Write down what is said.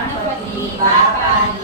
นปฏิปาปานิ